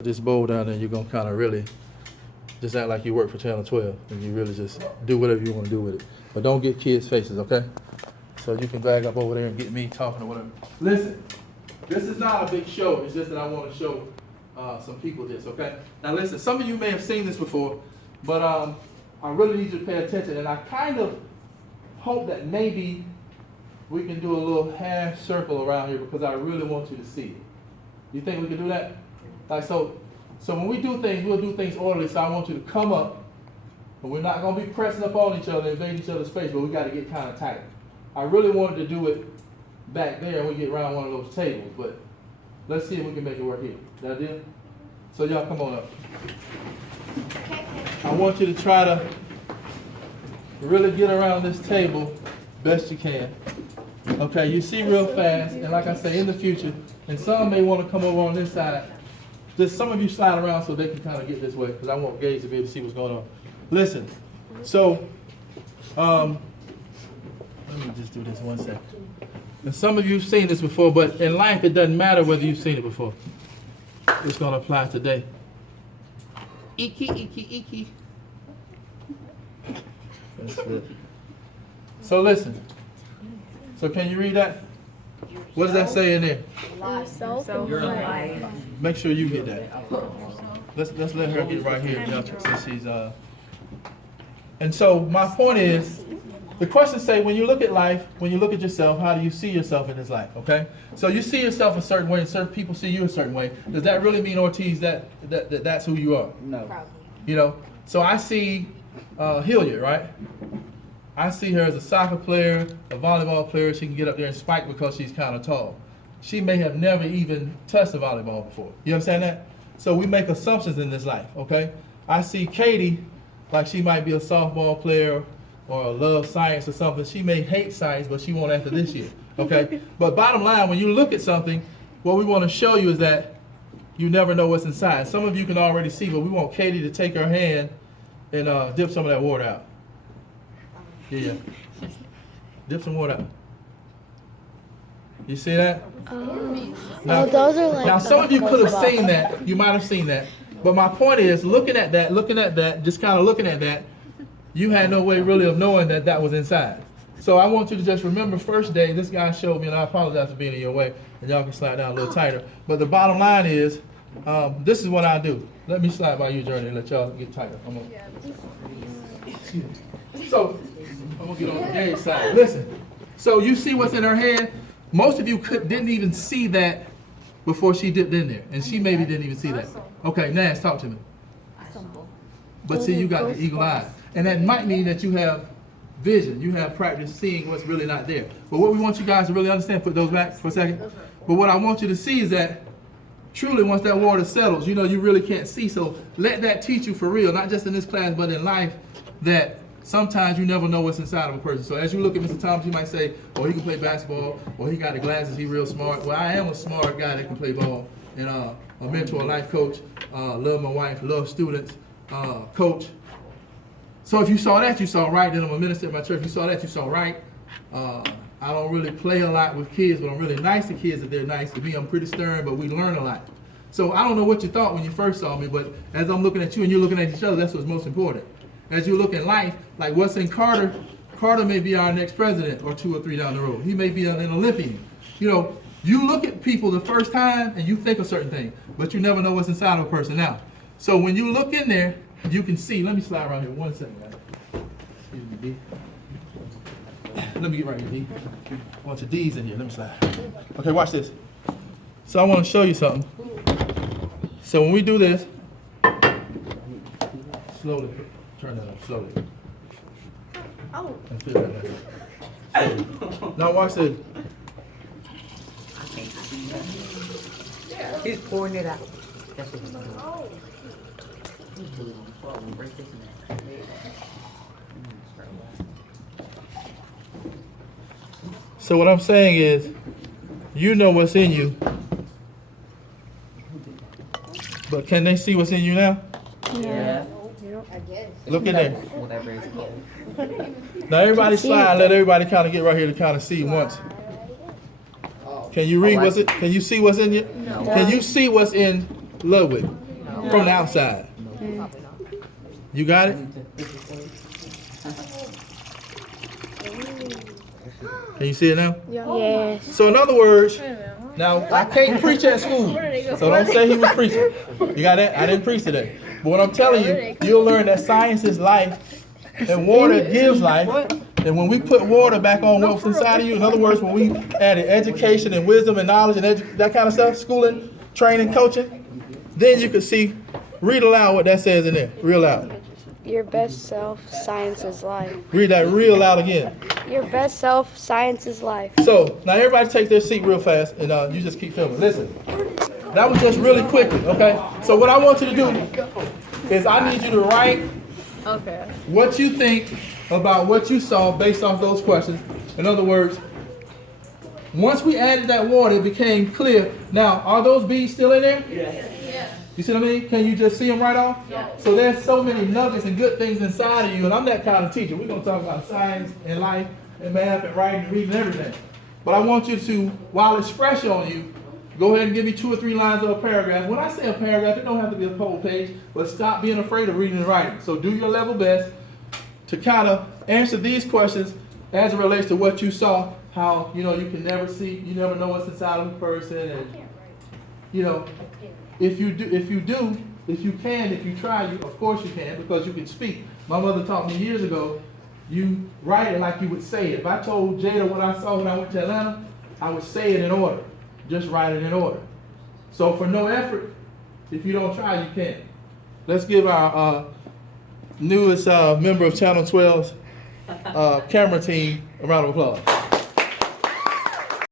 This bowl down there, you're gonna kind of really just act like you work for Channel 12 and you really just do whatever you want to do with it. But don't get kids' faces, okay? So you can drag up over there and get me talking or whatever. Listen, this is not a big show. It's just that I want to show some people this, okay? Now listen, some of you may have seen this before, but I really need you to pay attention. And I kind of hope that maybe we can do a little half circle around here because I really want you to see it. You think we can do that? Like so when we do things, we'll do things orderly. So I want you to come up, and we're not gonna be pressing up on each other, invading each other's space, but we got to get kind of tight. I really wanted to do it back there when we get around one of those tables, but let's see if we can make it work here. That deal? So y'all come on up. I want you to try to really get around this table best you can. Okay, you see real fast, and like I say, in the future, and some may want to come over on this side. Just some of you slide around so they can kind of get this way, because I want Gage to be able to see what's going on. Listen, so, let me just do this 1 second. And some of you have seen this before, but in life it doesn't matter whether you've seen it before. It's going to apply today. Iki, iki, iki. That's it. So listen. So can you read that? What does that say in there? You're alive. Make sure you get that. Let's let her get right here, since she's And so my point is, the questions say when you look at life, when you look at yourself, how do you see yourself in this life? Okay? So you see yourself a certain way, and certain people see you a certain way. Does that really mean, Ortiz, that's who you are? No. You know? So I see Hilliard, right? I see her as a soccer player, a volleyball player. She can get up there and spike because she's kind of tall. She may have never even touched a volleyball before. You understand that? So we make assumptions in this life, okay? I see Katie like she might be a softball player or love science or something. She may hate science, but she won't after this year, okay? But bottom line, when you look at something, what we want to show you is that you never know what's inside. Some of you can already see, but we want Katie to take her hand and dip some of that water out. Yeah. Dip some water out. You see that? Now, those are like. now some of you could have seen that. You might have seen that. But my point is, looking at that, just kind of looking at that, you had no way really of knowing that that was inside. So I want you to just remember first day, this guy showed me, and I apologize for being in your way, and y'all can slide down a little tighter. But the bottom line is, this is what I do. Let me slide by you, Journey, and let y'all get tighter. So, I'm gonna get on the Gage side. Listen, so you see what's in her head? Most of you didn't even see that before she dipped in there, and she maybe didn't even see that. Okay, Nance, talk to me. But see, you got the eagle eye, and that might mean that you have vision. You have practice seeing what's really not there. But what we want you guys to really understand, put those back for a second. But what I want you to see is that truly, once that water settles, you know you really can't see. So let that teach you for real, not just in this class, but in life, that sometimes you never know what's inside of a person. So as you look at Mr. Thomas, you might say, oh, he can play basketball, or he got the glasses, he real smart. Well, I am a smart guy that can play ball, and a mentor, a life coach, love my wife, love students, coach. So if you saw that, you saw right. Then I'm a minister at my church. If you saw that, you saw right. I don't really play a lot with kids, but I'm really nice to kids if they're nice to me. I'm pretty stern, but we learn a lot. So I don't know what you thought when you first saw me, but as I'm looking at you and you're looking at each other, that's what's most important. As you look at life, like what's in Carter, Carter may be our next president or 2 or 3 down the road. He may be an Olympian. You know, you look at people the first time and you think a certain thing, but you never know what's inside of a person now. So when you look in there, you can see. Let me slide around here 1 second, guys. Excuse me, D. Let me get right here, D. A bunch of D's in here. Let me slide. Okay, watch this. So I want to show you something. So when we do this, slowly. Turn that up slowly. Oh. And feel that. Now watch this. He's pouring it out. That's what he's doing. Break this in there. So what I'm saying is, you know what's in you, but can they see what's in you now? Yeah. Look in there. Whatever it's called. Now everybody slide. Let everybody kind of get right here to kind of see once. Can you read what's it? Can you see what's in you? No. Can you see what's in Ludwig? from the outside. You got it? Can you see it now? Yes. So in other words, now I can't preach at school, so don't say he was preaching. You got that? I didn't preach today. But what I'm telling you, you'll learn that science is life, and water gives life. And when we put water back on what's inside of you, in other words, when we added education and wisdom and knowledge and that kind of stuff, schooling, training, coaching, then you can see, read aloud what that says in there, real loud. Your best self, science is life. Read that real loud again. Your best self, science is life. So, now everybody take their seat real fast, and you just keep filming. Listen, that was just really quickly, okay? So what I want you to do is I need you to write what you think about what you saw based off those questions. In other words, once we added that water, it became clear. Now, are those beads still in there? Yes. You see what I mean? Can you just see them right off? Yeah. So there's so many nuggets and good things inside of you, and I'm that kind of teacher. We're going to talk about science and life and math and writing and reading and everything. But I want you to, while it's fresh on you, go ahead and give me 2 or 3 lines of a paragraph. When I say a paragraph, it don't have to be a whole page, but stop being afraid of reading and writing. So do your level best to kind of answer these questions as it relates to what you saw, how, you can never see, you never know what's inside of a person, and, if you try, of course you can, because you can speak. My mother taught me years ago, you write it like you would say it. If I told Jada what I saw when I went to Atlanta, I would say it in order. Just write it in order. So for no effort, if you don't try, you can't. Let's give our newest member of Channel 12's camera team a round of applause.